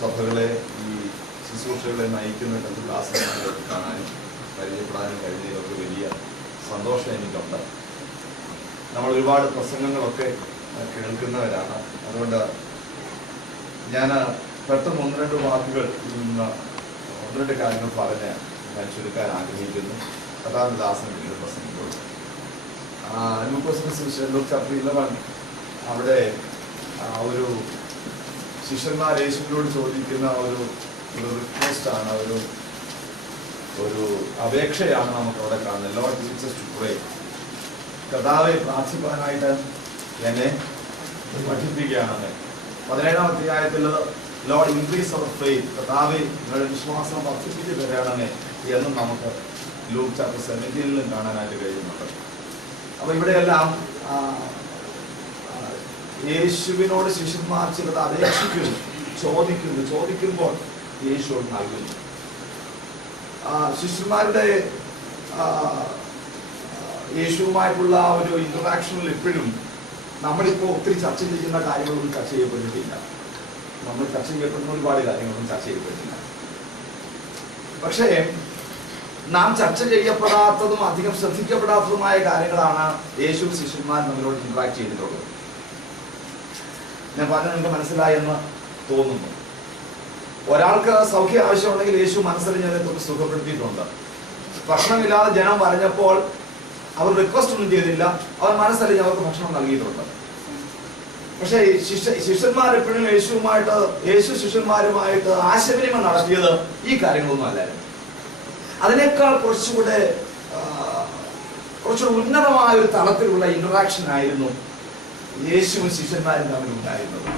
സഭകളെ ഈ ശുശ്രൂഷകളെ നയിക്കുന്ന കർത്തൃദാസന്മാരെ കാണാനും പരിചയപ്പെടാനും കഴിഞ്ഞതിലൊക്കെ വലിയ സന്തോഷം എനിക്കുണ്ട്. നമ്മൾ ഒരുപാട് പ്രസംഗങ്ങളൊക്കെ കേൾക്കുന്നവരാണ്. അതുകൊണ്ട് ഞാൻ പെട്ടെന്ന് ഒന്ന് രണ്ട് വാക്കുകൾ ഒന്ന് രണ്ട് കാര്യങ്ങൾ പറഞ്ഞ് ഞാൻ ചുരുക്കാൻ ആഗ്രഹിക്കുന്നു. കഥാദാസൻ പിന്നീട് പ്രസംഗിക്കുള്ളൂ. ലൂക്കോസ് ചാപ്റ്റർ 11 അവിടെ ഒരു ശിഷ്യന്മാർ യേശുവിനോട് ചോദിക്കുന്ന ഒരു റിക്വസ്റ്റാണ്, ഒരു അപേക്ഷയാണ് നമുക്ക് അവിടെ കാണുന്നത്. Lord teach us to pray. കർത്താവെ പ്രാർത്ഥിക്കാനായിട്ട് എന്നെ പഠിപ്പിക്കുകയാണ്. 17-ാം അധ്യായത്തിൽ ലോർഡ് ഇൻക്രീസ് അവർ ഫെയ്ത്ത്, കർത്താവെ നിങ്ങളുടെ വിശ്വാസം വർദ്ധിപ്പിച്ച് തരണമേ എന്നും നമുക്ക് ലൂക്ക് ചാപ്റ്റർ 17 കാണാനായിട്ട് കഴിയുന്നുണ്ട്. അപ്പൊ ഇവിടെയെല്ലാം യേശുവിനോട് ശിഷ്യന്മാർ ചിലത് അപേക്ഷിക്കുന്നു, ചോദിക്കുമ്പോൾ യേശുവോട് നൽകുന്നു. ശിഷ്യന്മാരുടെ യേശുവുമായിട്ടുള്ള ഒരു ഇന്ററാക്ഷനിൽ എപ്പോഴും നമ്മളിപ്പോൾ ഒത്തിരി ചർച്ച ചെയ്യുന്ന കാര്യങ്ങളൊന്നും ചർച്ച ചെയ്യപ്പെട്ടിട്ടില്ല. നമ്മൾ ചർച്ച ചെയ്യപ്പെടുന്ന ഒരുപാട് കാര്യങ്ങളൊന്നും ചർച്ച ചെയ്യപ്പെട്ടില്ല. പക്ഷേ നാം ചർച്ച ചെയ്യപ്പെടാത്തതും അധികം ശ്രദ്ധിക്കപ്പെടാത്തതുമായ കാര്യങ്ങളാണ് യേശു ശിഷ്യന്മാർ നമ്മളോട് ഇന്ററാക്ട് ചെയ്തിട്ടുള്ളത്. ഞാൻ പറഞ്ഞത് നിങ്ങൾക്ക് മനസ്സിലായെന്ന് തോന്നുന്നു. ഒരാൾക്ക് സൗഖ്യം ആവശ്യമുണ്ടെങ്കിൽ യേശു മനസ്സറിഞ്ഞതിനെ തൊട്ട് സുഖപ്പെടുത്തിയിട്ടുണ്ട്. ഭക്ഷണമില്ലാതെ ജനം പറഞ്ഞപ്പോൾ അവർ റിക്വസ്റ്റ് ഒന്നും ചെയ്തില്ല, അവർ മനസ്സറിഞ്ഞ് അവർക്ക് ഭക്ഷണം നൽകിയിട്ടുണ്ട്. പക്ഷേ ശിഷ്യന്മാരെപ്പോഴും യേശു ശിഷ്യന്മാരുമായിട്ട് ആശയവിനിമയം നടത്തിയത് ഈ കാര്യങ്ങളൊന്നും അല്ലായിരുന്നു. അതിനേക്കാൾ കുറച്ചുകൂടെ ഉന്നതമായ ഒരു തലത്തിലുള്ള ഇന്ററാക്ഷൻ ആയിരുന്നു യേശുവും ശിഷ്യന്മാരും തമ്മിൽ ഉണ്ടായിരുന്നത്.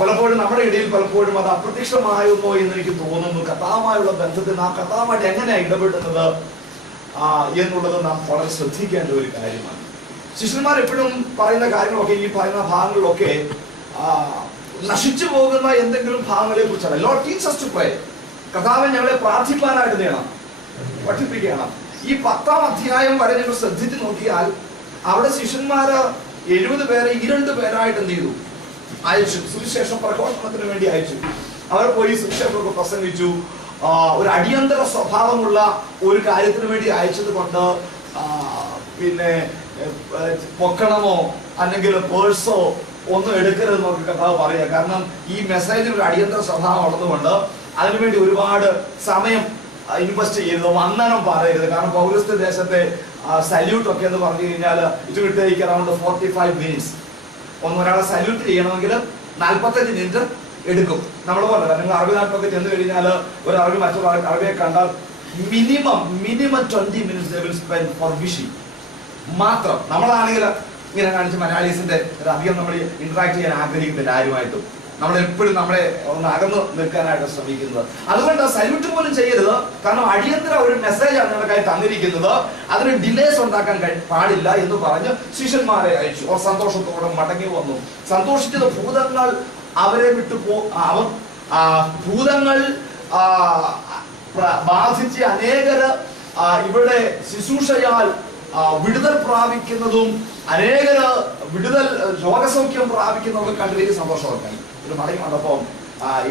പലപ്പോഴും നമ്മുടെ ഇടയിൽ പലപ്പോഴും അത് അപ്രത്യക്ഷമാകുമോ എന്ന് എനിക്ക് തോന്നുന്നു. കർത്താവുമായുള്ള ബന്ധത്തിൽ നാം കർത്താവുമായിട്ട് എങ്ങനെയാണ് ഇടപെടുന്നത് എന്നുള്ളത് നാം വളരെ ശ്രദ്ധിക്കേണ്ട ഒരു കാര്യമാണ്. ശിഷ്യന്മാർ എപ്പോഴും പറയുന്ന കാര്യങ്ങളൊക്കെ, ഈ പറയുന്ന ഭാഗങ്ങളിലൊക്കെ നശിച്ചു പോകുന്ന എന്തെങ്കിലും ഭാഗങ്ങളെ കുറിച്ചാണ്. Lord teach us to pray. കർത്താവേ ഞങ്ങളെ പ്രാർത്ഥിപ്പാനായിട്ട് നേടണം, പഠിപ്പിക്കണം. ഈ 10-ാം അധ്യായം വരെ നിങ്ങൾ ശ്രദ്ധിച്ചു നോക്കിയാൽ അവിടെ ശിഷ്യന്മാര് 70 പേരെ 2 പേരായിട്ട് എന്ത് ചെയ്തു? അയച്ചു. സുവിശേഷം പ്രഘോഷണത്തിന് വേണ്ടി അയച്ചു. അവർ പോയി സുവിശേഷമൊക്കെ പ്രസംഗിച്ചു. ഒരു അടിയന്തര സ്വഭാവമുള്ള ഒരു കാര്യത്തിന് വേണ്ടി അയച്ചത് കൊണ്ട് പിന്നെ പൊക്കണമോ അല്ലെങ്കിൽ പേഴ്സോ ഒന്നും എടുക്കരുതെന്നൊക്കെ കർത്താവ് പറയുക. കാരണം ഈ മെസ്സേജിൽ ഒരു അടിയന്തര സ്വഭാവം ഉള്ളതുകൊണ്ട് അതിനുവേണ്ടി ഒരുപാട് സമയം ഇൻവെസ്റ്റ് ചെയ്യരുത്, വന്ദനം പറയരുത്. കാരണം പൗരസ്ത്യ ദേശത്തെ സല്യൂട്ട് ഒക്കെ എന്ന് പറഞ്ഞു കഴിഞ്ഞാൽ it will take around 45 minutes. ഒരാളെ സല്യൂട്ട് ചെയ്യണമെങ്കിൽ 45 മിനിറ്റ് എടുക്കും. നമ്മൾ പോലെ നിങ്ങൾ അറബി നാട്ടിലൊക്കെ ചെന്ന് കഴിഞ്ഞാൽ ഒരു അറബി മറ്റൊരു അറബിയെ കണ്ടാൽ minimum 20 minutes they will spend for wishing മാത്രം. നമ്മളാണെങ്കിൽ ഇങ്ങനെ കാണിച്ച് മലയാളീസിന്റെ അധികം നമ്മൾ ഇന്ററാക്ട് ചെയ്യാൻ ആഗ്രഹിക്കുന്നില്ല ആരുമായിട്ടും. നമ്മളെപ്പോഴും നമ്മളെ ഒന്ന് അകന്ന് നിൽക്കാനായിട്ട് ശ്രമിക്കുന്നത്. അതുകൊണ്ട് സല്യൂട്ട് പോലും ചെയ്യരുത്. കാരണം അടിയന്തര ഒരു മെസ്സേജാണ് നിങ്ങൾക്കായി തന്നിരിക്കുന്നത്, അതിന് ഡിലേസ് ഉണ്ടാക്കാൻ പാടില്ല എന്ന് പറഞ്ഞ് ശിഷ്യന്മാരെ അയച്ചു. അവർ സന്തോഷത്തോടെ മടങ്ങി വന്നു. സന്തോഷിച്ചത് ഭൂതങ്ങൾ അവരെ വിട്ടു ഭൂതങ്ങൾ ബാധിച്ച് അനേകര് ഇവിടെ ശുശ്രൂഷയാൽ വിടുതൽ പ്രാപിക്കുന്നതും അനേകര് രോഗസൗഖ്യം പ്രാപിക്കുന്നതൊക്കെ കണ്ട് വലിയ സന്തോഷമൊക്കെ. ഒരു മടങ്ങി വന്നപ്പം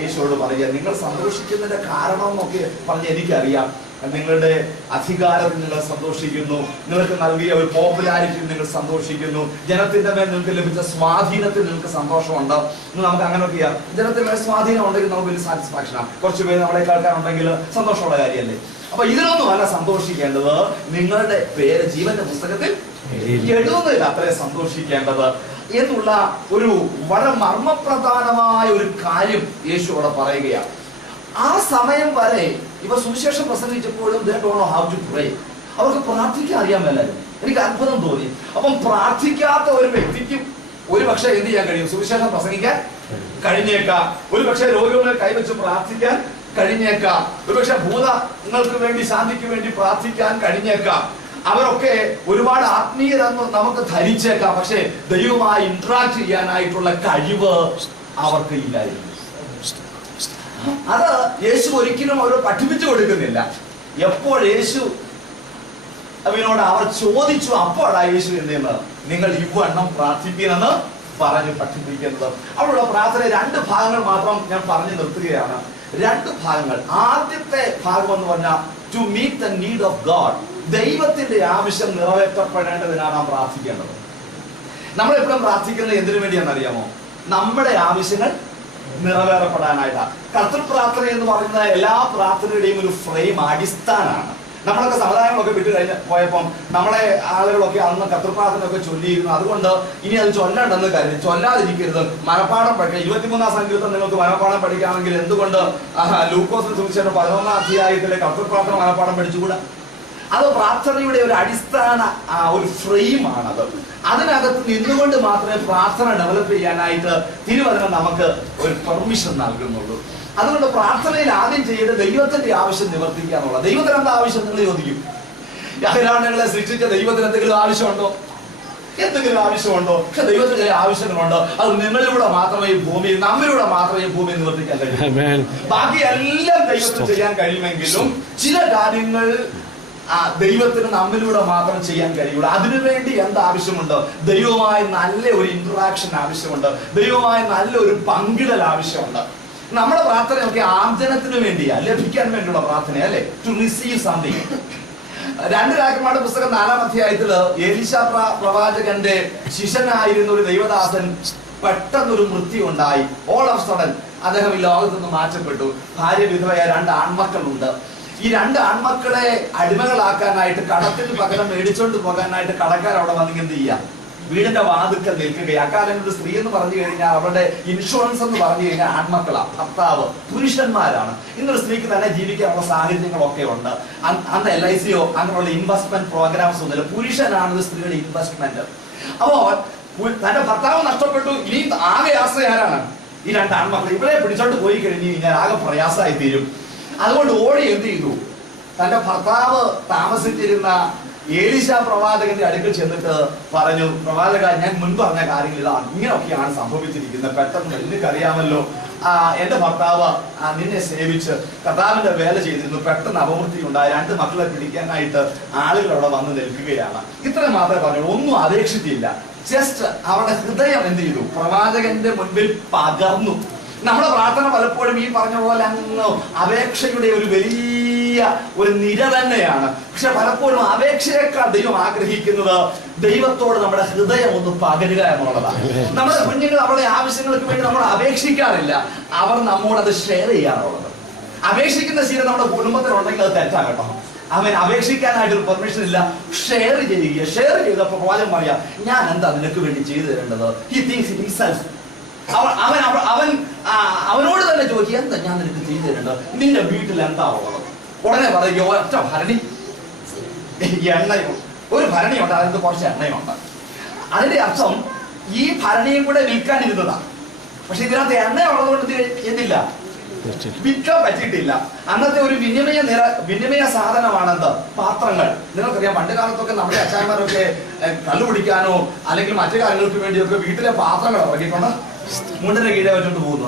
യേശുവോട് പറയുക, നിങ്ങൾ സന്തോഷിക്കുന്നതിന്റെ കാരണം എന്നൊക്കെ പറഞ്ഞ് എനിക്കറിയാം. നിങ്ങളുടെ അധികാരത്തിൽ നിങ്ങൾ സന്തോഷിക്കുന്നു, നിങ്ങൾക്ക് നൽകിയ ഒരു പോപ്പുലാരിറ്റി നിങ്ങൾ സന്തോഷിക്കുന്നു, ജനത്തിന്റെ മേൽ നിങ്ങൾക്ക് ലഭിച്ച സ്വാധീനത്തിൽ നിങ്ങൾക്ക് സന്തോഷമുണ്ട്. നമുക്ക് അങ്ങനെയൊക്കെ ചെയ്യാം. ജനത്തിന്റെ മേൽ സ്വാധീനം ഉണ്ടെങ്കിൽ നമുക്ക് വലിയ സാറ്റിസ്ഫാക്ഷനാണ്. കുറച്ച് പേര് നമ്മളെ കേൾക്കാനുണ്ടെങ്കിൽ സന്തോഷമുള്ള കാര്യമല്ലേ. അപ്പൊ ഇതിനൊന്നും അല്ല സന്തോഷിക്കേണ്ടത്, നിങ്ങളുടെ പേര് ജീവന്റെ പുസ്തകത്തിൽ എഴുതുന്നില്ല അത്രേ സന്തോഷിക്കേണ്ടത് എന്നുള്ള ഒരു വളരെ മർമ്മപ്രധാനമായ ഒരു കാര്യം യേശു അവിടെ പറയുകയാണ്. ആ സമയം വരെ ഇവർ സുവിശേഷം പ്രസംഗിച്ചപ്പോഴും they don't know how to pray. അവർക്ക് പ്രാർത്ഥിക്കാൻ അറിയാൻ മേലായിരുന്നു. എനിക്ക് അത്ഭുതം തോന്നി. അപ്പം പ്രാർത്ഥിക്കാത്ത ഒരു വ്യക്തിക്കും ഒരു പക്ഷേ എന്ത് ചെയ്യാൻ കഴിയും? സുവിശേഷം പ്രസംഗിക്കാൻ കഴിഞ്ഞേക്കാം. ഒരു പക്ഷേ രോഗികളെ കൈവച്ച് പ്രാർത്ഥിക്കാൻ കഴിഞ്ഞേക്കാം. ഒരുപക്ഷെ ഭൂതങ്ങൾക്ക് വേണ്ടി ശാന്തിക്ക് വേണ്ടി പ്രാർത്ഥിക്കാൻ കഴിഞ്ഞേക്കാം. അവരൊക്കെ ഒരുപാട് ആത്മീയരെന്ന് നമുക്ക് ധരിച്ചേക്കാം. പക്ഷെ ദൈവവുമായി ഇന്ററാക്ട് ചെയ്യാനായിട്ടുള്ള കഴിവ് അവർക്ക് ഇല്ലായിരുന്നു. അത് യേശു ഒരിക്കലും അവർ പഠിപ്പിച്ചു കൊടുക്കുന്നില്ല. എപ്പോൾ യേശു അവനോട് അവർ ചോദിച്ചു, അപ്പോഴാണ് യേശു എന്ത് ചെയ്യുന്നത്? നിങ്ങൾ ഇവണ്ണം പ്രാർത്ഥിപ്പിനെന്ന് പറഞ്ഞു പഠിപ്പിക്കുന്നത്. അവിടെയുള്ള പ്രാർത്ഥന 2 ഭാഗങ്ങൾ മാത്രം ഞാൻ പറഞ്ഞു നിർത്തുകയാണ്. 2 ഭാഗങ്ങൾ. ആദ്യത്തെ ഭാഗം എന്ന് പറഞ്ഞാൽ to meet the need of God. ദൈവത്തിന്റെ ആവശ്യം നിറവേറ്റപ്പെടേണ്ടതിനാണ് നാം പ്രാർത്ഥിക്കേണ്ടത്. നമ്മളെപ്പോഴും പ്രാർത്ഥിക്കുന്നത് എന്തിനു വേണ്ടിയാണെന്നറിയാമോ? നമ്മുടെ ആവശ്യങ്ങൾ നിറവേറപ്പെടാനായിട്ടാണ്. കർത്തൃ പ്രാർത്ഥന എന്ന് പറയുന്ന എല്ലാ പ്രാർത്ഥനയുടെയും ഒരു ഫ്രെയിം, അടിസ്ഥാനമാണ്. നമ്മളൊക്കെ സമുദായങ്ങളൊക്കെ വിട്ടു കഴിഞ്ഞ് പോയപ്പം നമ്മളെ ആളുകളൊക്കെ അന്ന് കർത്തൃപ്രാർത്ഥനയൊക്കെ ചൊല്ലിയിരുന്നു. അതുകൊണ്ട് ഇനി അത് ചൊല്ലണ്ടെന്ന് കരുതി ചൊല്ലാതിരിക്കരുത്, മനപ്പാഠം പഠിക്കുക. 23-ാം സങ്കീർത്തനം നിങ്ങൾക്ക് മനപ്പാഠം പഠിക്കാമെങ്കിൽ എന്തുകൊണ്ട് ലൂക്കോസിന്റെ സുവിശേഷം 11-ാം അധ്യായത്തിലെ കർത്തൃപ്രാർത്ഥന മനപ്പാഠം പഠിച്ചുകൂടാ? അത് പ്രാർത്ഥനയുടെ ഒരു അടിസ്ഥാന ഒരു ഫ്രെയിമാണത്. അതിനകത്ത് നിന്നുകൊണ്ട് മാത്രമേ പ്രാർത്ഥന ഡെവലപ്പ് ചെയ്യാനായിട്ട് തിരുവചനം നമുക്ക് ഒരു പെർമിഷൻ നൽകുന്നുള്ളൂ. അതുകൊണ്ട് പ്രാർത്ഥനയിൽ ആദ്യം ചെയ്യേണ്ടത് ദൈവത്തിന്റെ ആവശ്യം നിവർത്തിക്കുക എന്നുള്ളത്. ദൈവത്തിന് എന്താ ആവശ്യം നിങ്ങൾ ചോദിക്കും? യാതൊരാളുകളെ സൃഷ്ടിച്ച ദൈവത്തിന് എന്തെങ്കിലും ആവശ്യമുണ്ടോ? എന്തെങ്കിലും ആവശ്യമുണ്ടോ? പക്ഷെ ദൈവത്തിന് ചില ആവശ്യങ്ങളുണ്ട്. അത് നിങ്ങളിലൂടെ മാത്രമേ ഭൂമിയിൽ, നമ്മിലൂടെ മാത്രമേ ഭൂമിയിൽ നിവർത്തിക്കാൻ കഴിയൂ. ബാക്കി എല്ലാം ദൈവത്തിന് ചെയ്യാൻ കഴിയുമെങ്കിലും ചില കാര്യങ്ങൾ ദൈവത്തിന് നമ്മിലൂടെ മാത്രം ചെയ്യാൻ കഴിയുള്ളൂ. അതിനുവേണ്ടി എന്താവശ്യമുണ്ട്? ദൈവവുമായി നല്ല ഒരു ഇന്ററാക്ഷൻ ആവശ്യമുണ്ട്. ദൈവവുമായി നല്ലൊരു പങ്കിടൽ ആവശ്യമുണ്ട്. നമ്മുടെ പ്രാർത്ഥനയൊക്കെ ആർജനത്തിന് വേണ്ടിയാ, ലഭിക്കാൻ വേണ്ടിയുള്ള പ്രാർത്ഥന അല്ലെ? To receive something. 2 രാജകുമാരുടെ പുസ്തകം 4-ാം അധ്യായത്തില് എലീശാ പ്രവാചകന്റെ ശിഷ്യനായിരുന്ന ഒരു ദൈവദാസൻ പെട്ടെന്നൊരു മൃത്യു ഉണ്ടായി. ഓൾ ഓഫ് സഡൻ അദ്ദേഹം ഈ ലോകത്ത് നിന്ന് മാറ്റപ്പെട്ടു. ഭാര്യ വിധവയായ 2 ആൺമക്കളുണ്ട്. ഈ 2 ആൺമക്കളെ അടിമകളാക്കാനായിട്ട് കടത്തിന് പകരം മേടിച്ചോണ്ട് പോകാനായിട്ട് കടക്കാർ അവിടെ വന്നെങ്കിൽ എന്ത് ചെയ്യാം? വീടിന്റെ വാതുക്കൽ നിൽക്കുക. അക്കാലങ്ങളിൽ സ്ത്രീ എന്ന് പറഞ്ഞു കഴിഞ്ഞാൽ അവരുടെ ഇൻഷുറൻസ് എന്ന് പറഞ്ഞു കഴിഞ്ഞാൽ ആൺമക്കളാണ്, ഭർത്താവ്, പുരുഷന്മാരാണ്. ഇന്നൊരു സ്ത്രീക്ക് തന്നെ ജീവിക്കാനുള്ള സാഹചര്യങ്ങളൊക്കെ ഉണ്ട്. അന്ന് LICയോ അങ്ങനെയുള്ള ഇൻവെസ്റ്റ്മെന്റ് പ്രോഗ്രാംസ് ഒന്നുമില്ല. പുരുഷനാണ് ഒരു സ്ത്രീയുടെ ഇൻവെസ്റ്റ്മെന്റ്. അപ്പോ തന്റെ ഭർത്താവ് നഷ്ടപ്പെട്ടു. ഇനി ആകെ ആശ്രയം ആരാണ്? ഈ 2 ആൺമക്കൾ. ഇവരെ പിടിച്ചോണ്ട് പോയി കഴിഞ്ഞു കഴിഞ്ഞാൽ ആകെ പ്രയാസമായി തീരും. അതുകൊണ്ട് ഓടി എന്ത് ചെയ്തു? തന്റെ ഭർത്താവ് താമസിച്ചിരുന്ന എലീശാ പ്രവാചകന്റെ അടുക്കൽ ചെന്നിട്ട് പറഞ്ഞു, പ്രവാചക, ഞാൻ മുൻപ് പറഞ്ഞ കാര്യങ്ങൾ ഇതാണ്, ഇങ്ങനെയൊക്കെയാണ് സംഭവിച്ചിരിക്കുന്നത്. പെട്ടെന്ന് നിനക്കറിയാമല്ലോ, എന്റെ ഭർത്താവ് നിന്നെ സേവിച്ച് കർത്താവിന്റെ വേല ചെയ്തിരുന്നു. പെട്ടെന്ന് അപമൃത്യു ഉണ്ടായി. 2 മക്കളെ പിടിക്കാനായിട്ട് ആളുകൾ അവിടെ വന്ന് നിൽക്കുകയാണ്. ഇത്ര മാത്രമേ പറഞ്ഞു, ഒന്നും അപേക്ഷിച്ചില്ല. ജസ്റ്റ് അവരുടെ ഹൃദയം എന്ത് ചെയ്തു? പ്രവാചകന്റെ മുൻപിൽ പകർന്നു. നമ്മുടെ പ്രാർത്ഥന പലപ്പോഴും ഈ പറഞ്ഞ പോലെ അങ്ങ് അപേക്ഷയുടെ ഒരു വലിയ ഒരു നിര തന്നെയാണ്. പക്ഷെ പലപ്പോഴും അപേക്ഷയേക്കാൾ ദൈവം ആഗ്രഹിക്കുന്നത് ദൈവത്തോട് നമ്മുടെ ഹൃദയം ഒന്ന് പകരുക എന്നുള്ളതാണ്. നമ്മുടെ കുഞ്ഞുങ്ങൾ അവരുടെ ആവശ്യങ്ങൾക്ക് വേണ്ടി നമ്മൾ അപേക്ഷിക്കാറില്ല, അവർ നമ്മോട് അത് ഷെയർ ചെയ്യാറുള്ളത്. അപേക്ഷിക്കുന്ന ശീലം നമ്മുടെ കുടുംബത്തിലുണ്ടെങ്കിൽ അത് തെറ്റാകട്ടോ. അവൻ അപേക്ഷിക്കാനായിട്ട് ഒരു പെർമിഷൻ ഇല്ല, ഷെയർ ചെയ്യുക. ഷെയർ ചെയ്തപ്പോൾ പ്രവാചകൻ പറയാ, ഞാൻ എന്താ നിനക്ക് വേണ്ടി ചെയ്തു തരേണ്ടത്? He things it himself. അവനോട് തന്നെ ചോദിക്കുക, എന്താ ഞാൻ നിനക്ക് ചെയ്തു തരേണ്ടത്? നിന്റെ വീട്ടിൽ എന്താ ഉള്ളത്? ഉടനെ പറയുക, ഒറ്റ ഭരണി, എണ്ണയോ, ഒരു ഭരണിയുണ്ട്, അതിനകത്ത് കുറച്ച് എണ്ണയുണ്ട്. അതിന്റെ അർത്ഥം ഈ ഭരണിയും കൂടെ വിൽക്കാനിരുന്നതാണ്. പക്ഷെ ഇതിനകത്ത് എണ്ണ ഉള്ളതുകൊണ്ട് എന്തില്ല, വിൽക്കാൻ പറ്റിയിട്ടില്ല. അന്നത്തെ ഒരു വിനിമയ സാധനമാണെന്ത്? പാത്രങ്ങൾ. നിങ്ങൾക്കറിയാം, പണ്ട് കാലത്തൊക്കെ നമ്മുടെ അച്ഛന്മാരൊക്കെ കള്ളുപിടിക്കാനോ അല്ലെങ്കിൽ മറ്റു കാര്യങ്ങൾക്ക് വേണ്ടിയൊക്കെ വീട്ടിലെ പാത്രങ്ങൾ ഇറക്കിക്കൊണ്ട് മുണ്ടിന്റെ കീഴെ വെച്ചോണ്ട് പോകുന്നു.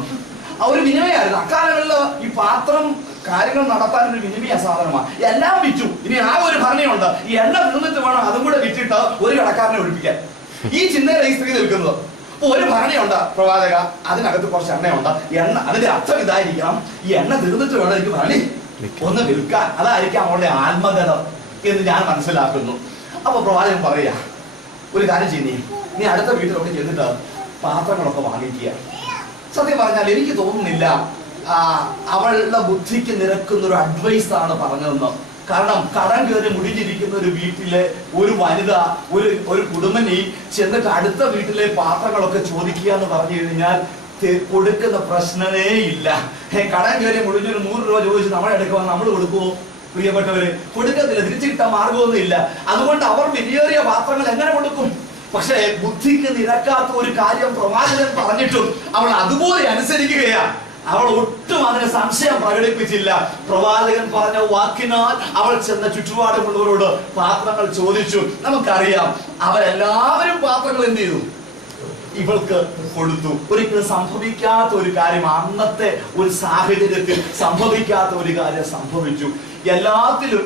ആ ഒരു വിനിമയമായിരുന്നു അക്കാലങ്ങളിൽ. ഈ പാത്രം കാര്യങ്ങൾ നടത്താൻ ഒരു വിനിമയ സാധനമാണ്. എല്ലാം വിറ്റു. ഇനി ആ ഒരു ഭരണിയുണ്ട്, ഈ എണ്ണ നിന്നിട്ട് വേണം അതും കൂടെ വിറ്റിട്ട് ഒരു കടക്കാരനെ ഒഴിപ്പിക്കാൻ. ഈ ചിന്തയിലാണ് ഈ സ്ത്രീ നിൽക്കുന്നത്. അപ്പൊ ഒരു ഭരണിയുണ്ട് പ്രവാചക, അതിനകത്ത് കുറച്ച് എണ്ണയുണ്ട്. അതിന്റെ അർത്ഥം ഇതായിരിക്കണം, ഈ എണ്ണ തീർന്നിട്ട് വേണം എനിക്ക് ഭരണി ഒന്ന് വിൽക്കാൻ. അതായിരിക്കാം അവളുടെ ആത്മഗതം എന്ന് ഞാൻ മനസ്സിലാക്കുന്നു. അപ്പൊ പ്രവാചകൻ പറയാ, ഒരു കാര്യം ചെയ്യുന്നേ, നീ അടുത്ത വീട്ടിലൊക്കെ ചെന്നിട്ട് പാത്രങ്ങളൊക്കെ വാങ്ങിക്കുക. സത്യം പറഞ്ഞാൽ എനിക്ക് തോന്നുന്നില്ല അവളുടെ ബുദ്ധിക്ക് നിരക്കുന്ന ഒരു അഡ്വൈസ് ആണ് പറഞ്ഞതെന്ന്. കാരണം കടം കയറി മുടിഞ്ഞിരിക്കുന്ന ഒരു വീട്ടിലെ ഒരു വനിത, ഒരു കുടുംബനി ചെന്നിട്ട് അടുത്ത വീട്ടിലെ പാത്രങ്ങളൊക്കെ ചോദിക്കുക എന്ന് പറഞ്ഞു കഴിഞ്ഞാൽ കൊടുക്കുന്ന പ്രശ്നമേ ഇല്ല. കടം കയറി മുടിഞ്ഞൊരു 100 രൂപ ചോദിച്ച് നമ്മളെ എടുക്കുവാൻ നമ്മൾ കൊടുക്കുമോ? പ്രിയപ്പെട്ടവര്, കൊടുക്കത്തില്ല. തിരിച്ചു കിട്ടാൻ മാർഗമൊന്നും ഇല്ല. അതുകൊണ്ട് അവർ വിലയേറിയ പാത്രങ്ങൾ എങ്ങനെ കൊടുക്കും? പക്ഷേ ബുദ്ധിക്ക് നിരക്കാത്ത ഒരു കാര്യം പ്രവാചകൻ പറഞ്ഞിട്ടും അവൾ അതുപോലെ അനുസരിക്കുകയാണ്. അവൾ ഒട്ടും അതിന് സംശയം പ്രകടിപ്പിച്ചില്ല. പ്രവാചകൻ പറഞ്ഞ വാക്കിനാൽ അവൾ ചെന്ന ചുറ്റുപാടുമുള്ളവരോട് പാത്രങ്ങൾ ചോദിച്ചു. നമുക്കറിയാം, അവരെല്ലാവരും പാത്രങ്ങൾ എന്ത് ചെയ്തു? ഇവൾക്ക് കൊടുത്തു. ഒരിക്കലും സംഭവിക്കാത്ത ഒരു കാര്യം, അന്നത്തെ ഒരു സാഹചര്യത്തിൽ സംഭവിക്കാത്ത ഒരു കാര്യം സംഭവിച്ചു. എല്ലാത്തിലും